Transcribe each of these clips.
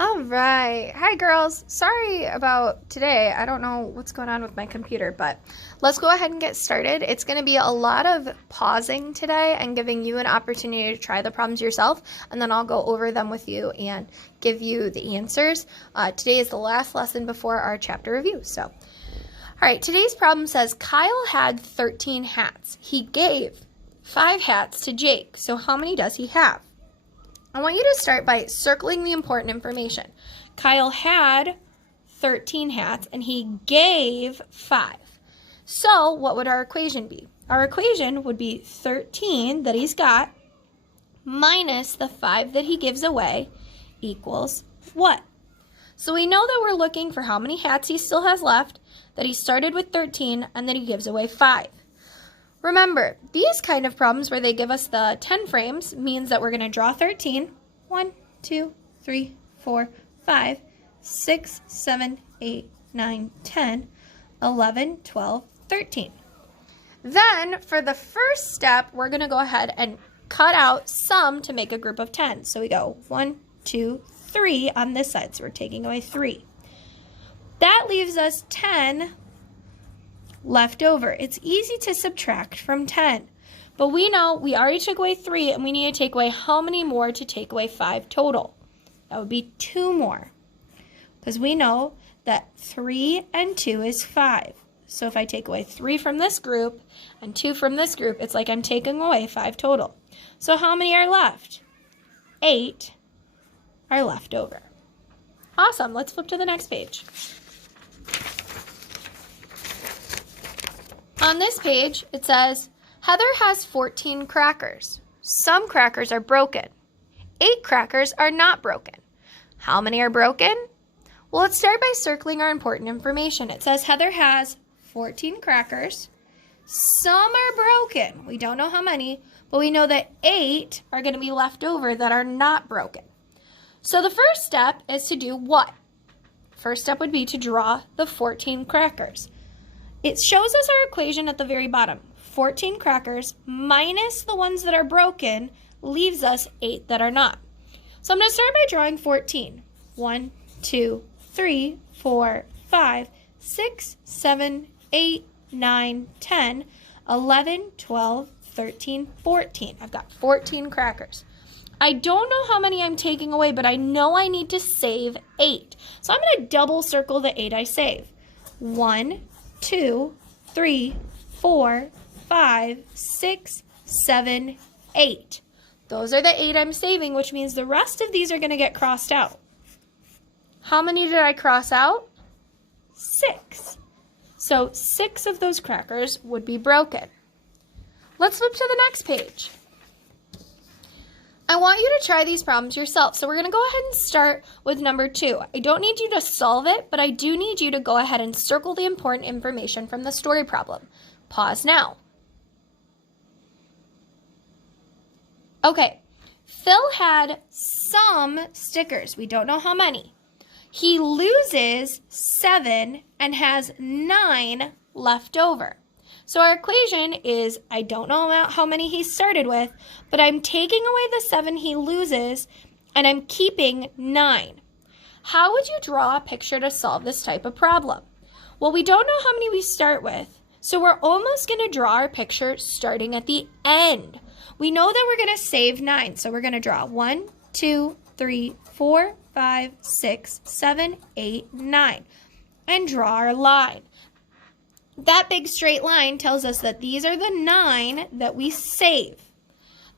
All right. Hi, girls. Sorry about today. I don't know what's going on with my computer, but let's go ahead and get started. It's going to be a lot of pausing today and giving you an opportunity to try the problems yourself, and then I'll go over them with you and give you the answers. Today is the last lesson before our chapter review. All right, today's problem says Kyle had 13 hats. He gave 5 hats to Jake. So how many does he have? I want you to start by circling the important information. Kyle had 13 hats and he gave 5. So what would our equation be? Our equation would be 13 that he's got minus the 5 that he gives away equals what? So we know that we're looking for how many hats he still has left, that he started with 13, and that he gives away 5. Remember, these kind of problems where they give us the 10 frames means that we're going to draw 13. 1, 2, 3, 4, 5, 6, 7, 8, 9, 10, 11, 12, 13. Then, for the first step, we're going to go ahead and cut out some to make a group of 10. So we go 1, 2, 3 on this side. So we're taking away 3. That leaves us 10 left over. It's easy to subtract from 10. But we know we already took away 3, and we need to take away how many more to take away 5 total? That would be 2 more. Because we know that 3 and 2 is 5. So if I take away 3 from this group and 2 from this group, it's like I'm taking away 5 total. So how many are left? 8 are left over. Awesome. Let's flip to the next page. On this page, it says, Heather has 14 crackers. Some crackers are broken. 8 crackers are not broken. How many are broken? Well, let's start by circling our important information. It says Heather has 14 crackers. Some are broken. We don't know how many, but we know that 8 are going to be left over that are not broken. So the first step is to do what? First step would be to draw the 14 crackers. It shows us our equation at the very bottom. 14 crackers minus the ones that are broken leaves us 8 that are not. So I'm going to start by drawing 14. 1, 2, 3, 4, 5, 6, 7, 8, 9, 10, 11, 12, 13, 14. I've got 14 crackers. I don't know how many I'm taking away, but I know I need to save 8. So I'm going to double circle the 8 I save. 1, 2, 3, 4, 5, 6, 7, 8. Those are the 8 I'm saving, which means the rest of these are going to get crossed out. How many did I cross out? 6. So 6 of those crackers would be broken. Let's flip to the next page. I want you to try these problems yourself. So we're going to go ahead and start with number 2. I don't need you to solve it, but I do need you to go ahead and circle the important information from the story problem. Pause now. Okay, Phil had some stickers. We don't know how many. He loses 7 and has 9 left over. So our equation is, I don't know how many he started with, but I'm taking away the 7 he loses, and I'm keeping 9. How would you draw a picture to solve this type of problem? Well, we don't know how many we start with, so we're almost going to draw our picture starting at the end. We know that we're going to save 9, so we're going to draw 1, 2, 3, 4, 5, 6, 7, 8, 9, and draw our line. That big straight line tells us that these are the 9 that we save.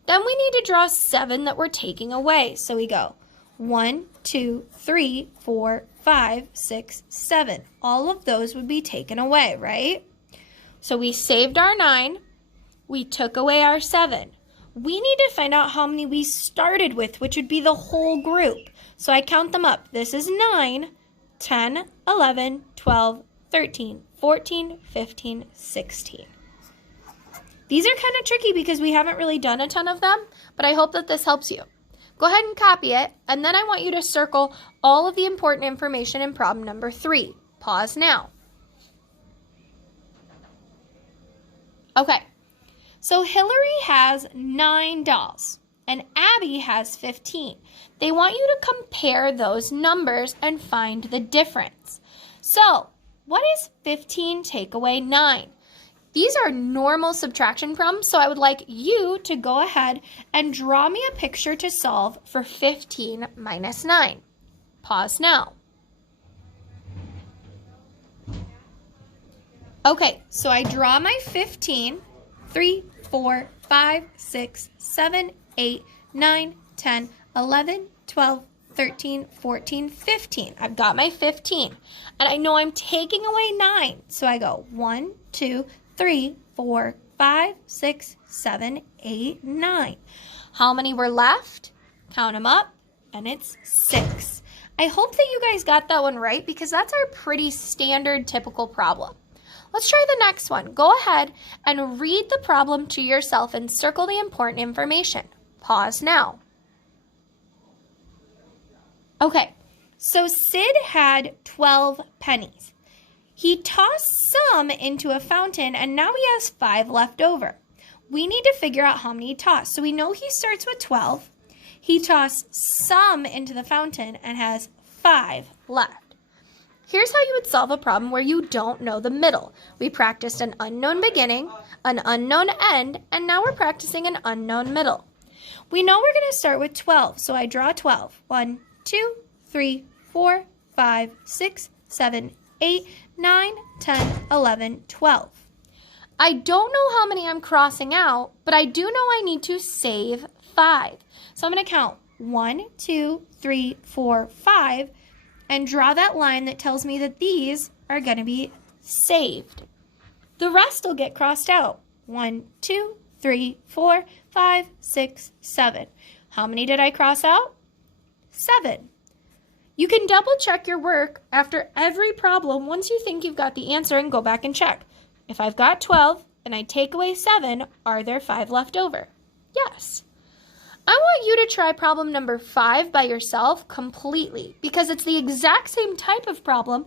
Then we need to draw 7 that we're taking away. So we go 1, 2, 3, 4, 5, 6, 7. All of those would be taken away, right? So we saved our 9. We took away our 7. We need to find out how many we started with, which would be the whole group. So I count them up. This is 9, 10, 11, 12, 13, 14, 15, 16. These are kind of tricky because we haven't really done a ton of them, but I hope that this helps you. Go ahead and copy it, and then I want you to circle all of the important information in problem number 3. Pause now. Okay, so Hillary has 9 dolls. and Abby has 15. They want you to compare those numbers and find the difference. So, what is 15 take away 9? These are normal subtraction problems, so I would like you to go ahead and draw me a picture to solve for 15 minus 9. Pause now. Okay, so I draw my 15, 3, 4, 5, 6, 7, 8, 9, 10, 11, 12, 13, 14, 15. I've got my 15, and I know I'm taking away 9, so I go 1, 2, 3, 4, 5, 6, 7, 8, 9. How many were left? Count them up, and it's 6. I hope that you guys got that one right because that's our pretty standard typical problem. Let's try the next one. Go ahead and read the problem to yourself and circle the important information. Pause now. Okay, so Sid had 12 pennies. He tossed some into a fountain and now he has 5 left over. We need to figure out how many he tossed. So we know he starts with 12. He tossed some into the fountain and has 5 left. Here's how you would solve a problem where you don't know the middle. We practiced an unknown beginning, an unknown end, and now we're practicing an unknown middle. We know we're going to start with 12, so I draw 12. 1, 2, 3, 4, 5, 6, 7, 8, 9, 10, 11, 12. I don't know how many I'm crossing out, but I do know I need to save 5. So I'm going to count 1, 2, 3, 4, 5, and draw that line that tells me that these are going to be saved. The rest will get crossed out. 1, 2, 3, 4, 5, 6, 7. How many did I cross out? 7. You can double check your work after every problem once you think you've got the answer and go back and check. If I've got 12 and I take away 7, are there 5 left over? Yes. I want you to try problem number 5 by yourself completely because it's the exact same type of problem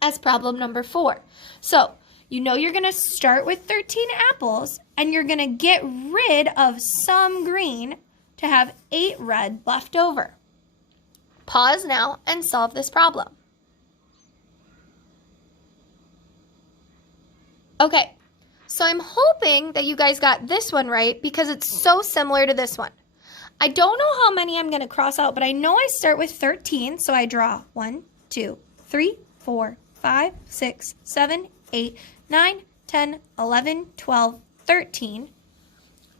as problem number 4. So, you know you're going to start with 13 apples and you're going to get rid of some green to have 8 red left over. Pause now and solve this problem. Okay, so I'm hoping that you guys got this one right because it's so similar to this one. I don't know how many I'm going to cross out, but I know I start with 13, so I draw 1, 2, 3, 4, 5, 6, 7, 8, 9, 10, 11, 12, 13.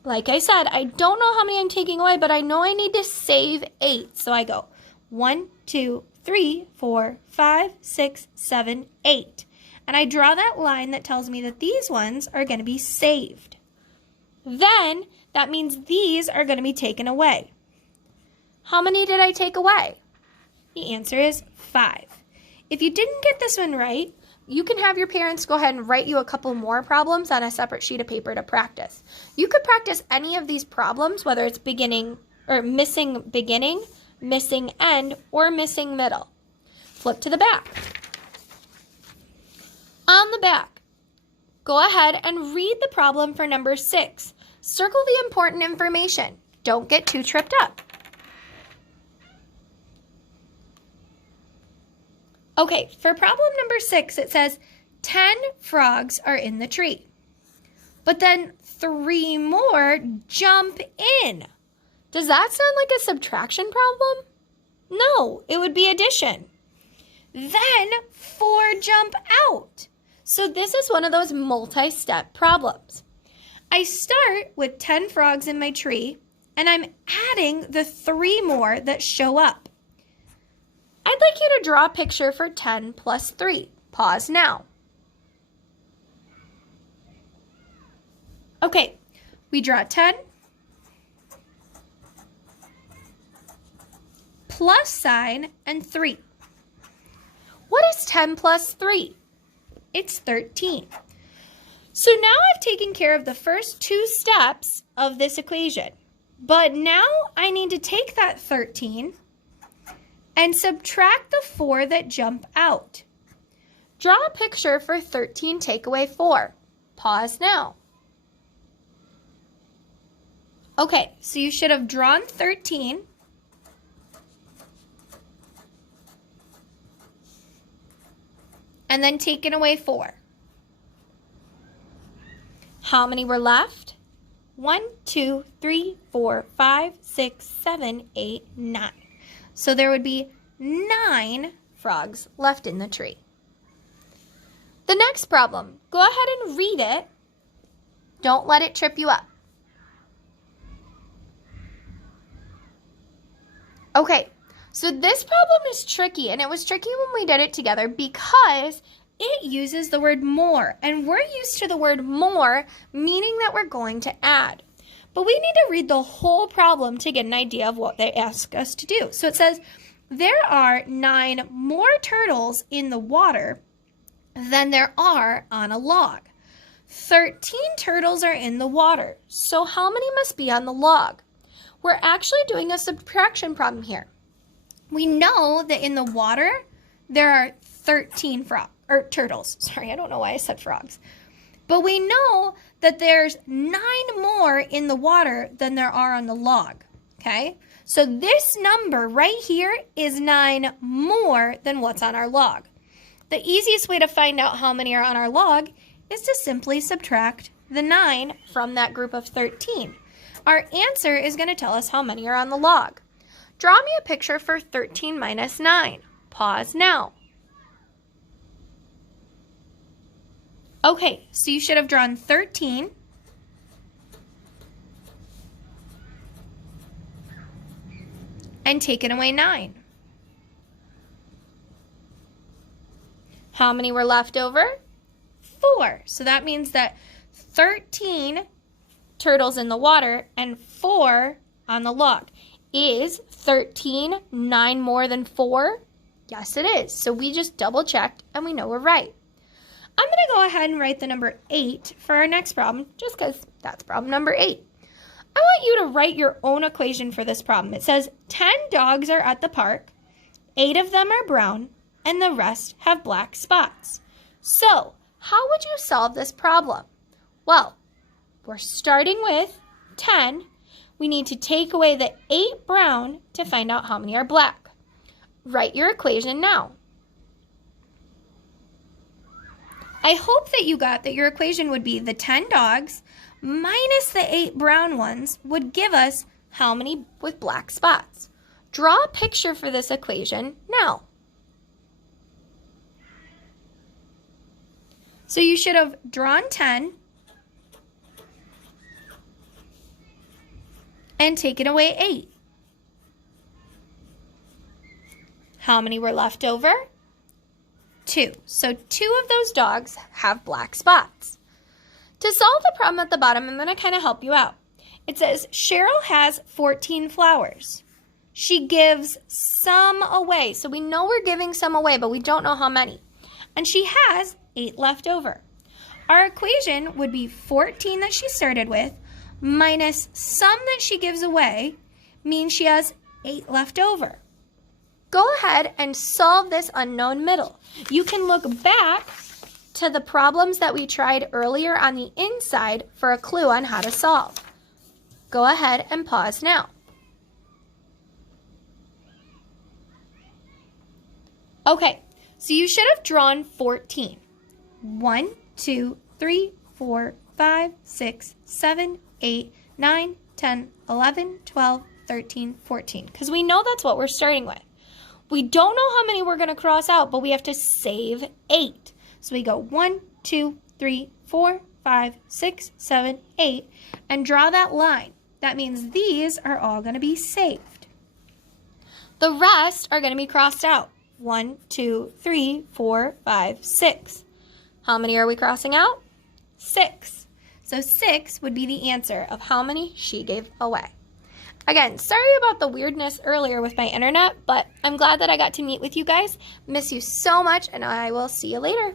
Like I said, I don't know how many I'm taking away, but I know I need to save 8, so I go 1, 2, 3, 4, 5, 6, 7, 8. And I draw that line that tells me that these ones are going to be saved. Then, that means these are going to be taken away. How many did I take away? The answer is 5. If you didn't get this one right, you can have your parents go ahead and write you a couple more problems on a separate sheet of paper to practice. You could practice any of these problems, whether it's beginning or missing beginning, missing end, or missing middle. Flip to the back. On the back, go ahead and read the problem for number 6. Circle the important information. Don't get too tripped up. Okay, for problem number 6, it says 10 frogs are in the tree. But then 3 more jump in. Does that sound like a subtraction problem? No, it would be addition. Then 4 jump out. So this is one of those multi-step problems. I start with 10 frogs in my tree, and I'm adding the 3 more that show up. I'd like you to draw a picture for 10 plus 3. Pause now. Okay, we draw 10, plus sign, and 3. What is 10 plus 3? It's 13. So now I've taken care of the first 2 steps of this equation. But now I need to take that 13 and subtract the 4 that jump out. Draw a picture for 13 take away 4. Pause now. Okay, so you should have drawn 13. And then taken away 4. How many were left? 1, 2, 3, 4, 5, 6, 7, 8, 9. So there would be 9 frogs left in the tree. The next problem, go ahead and read it. Don't let it trip you up. Okay, so this problem is tricky, and it was tricky when we did it together because it uses the word more, and we're used to the word more meaning that we're going to add. But we need to read the whole problem to get an idea of what they ask us to do. So it says, there are 9 more turtles in the water than there are on a log. 13 turtles are in the water, so how many must be on the log? We're actually doing a subtraction problem here. We know that in the water, there are 13 turtles. Sorry, I don't know why I said frogs. But we know that there's 9 more in the water than there are on the log, okay? So this number right here is 9 more than what's on our log. The easiest way to find out how many are on our log is to simply subtract the 9 from that group of 13. Our answer is going to tell us how many are on the log. Draw me a picture for 13 minus 9. Pause now. Okay, so you should have drawn 13. And taken away 9. How many were left over? 4. So that means that 13 turtles in the water and 4 on the log. Is 13 9 more than 4? Yes, it is. So we just double checked and we know we're right. I'm going to go ahead and write the number 8 for our next problem, just because that's problem number 8. I want you to write your own equation for this problem. It says 10 dogs are at the park, 8 of them are brown, and the rest have black spots. So, how would you solve this problem? Well, we're starting with 10. We need to take away the 8 brown to find out how many are black. Write your equation now. I hope that you got that your equation would be the 10 dogs minus the 8 brown ones would give us how many with black spots. Draw a picture for this equation now. So you should have drawn 10 and taken away 8. How many were left over? 2. So 2 of those dogs have black spots. To solve the problem at the bottom, I'm going to kind of help you out. It says Cheryl has 14 flowers. She gives some away. So we know we're giving some away, but we don't know how many. And she has 8 left over. Our equation would be 14 that she started with minus some that she gives away means she has 8 left over. Go ahead and solve this unknown middle. You can look back to the problems that we tried earlier on the inside for a clue on how to solve. Go ahead and pause now. Okay, so you should have drawn 14. 1, 2, 3, 4, 5, 6, 7, 8, 9, 10, 11, 12, 13, 14. Because we know that's what we're starting with. We don't know how many we're going to cross out, but we have to save 8. So we go 1, 2, 3, 4, 5, 6, 7, 8, and draw that line. That means these are all going to be saved. The rest are going to be crossed out. 1, 2, 3, 4, 5, 6. How many are we crossing out? 6. So 6 would be the answer of how many she gave away. Again, sorry about the weirdness earlier with my internet, but I'm glad that I got to meet with you guys. Miss you so much, and I will see you later.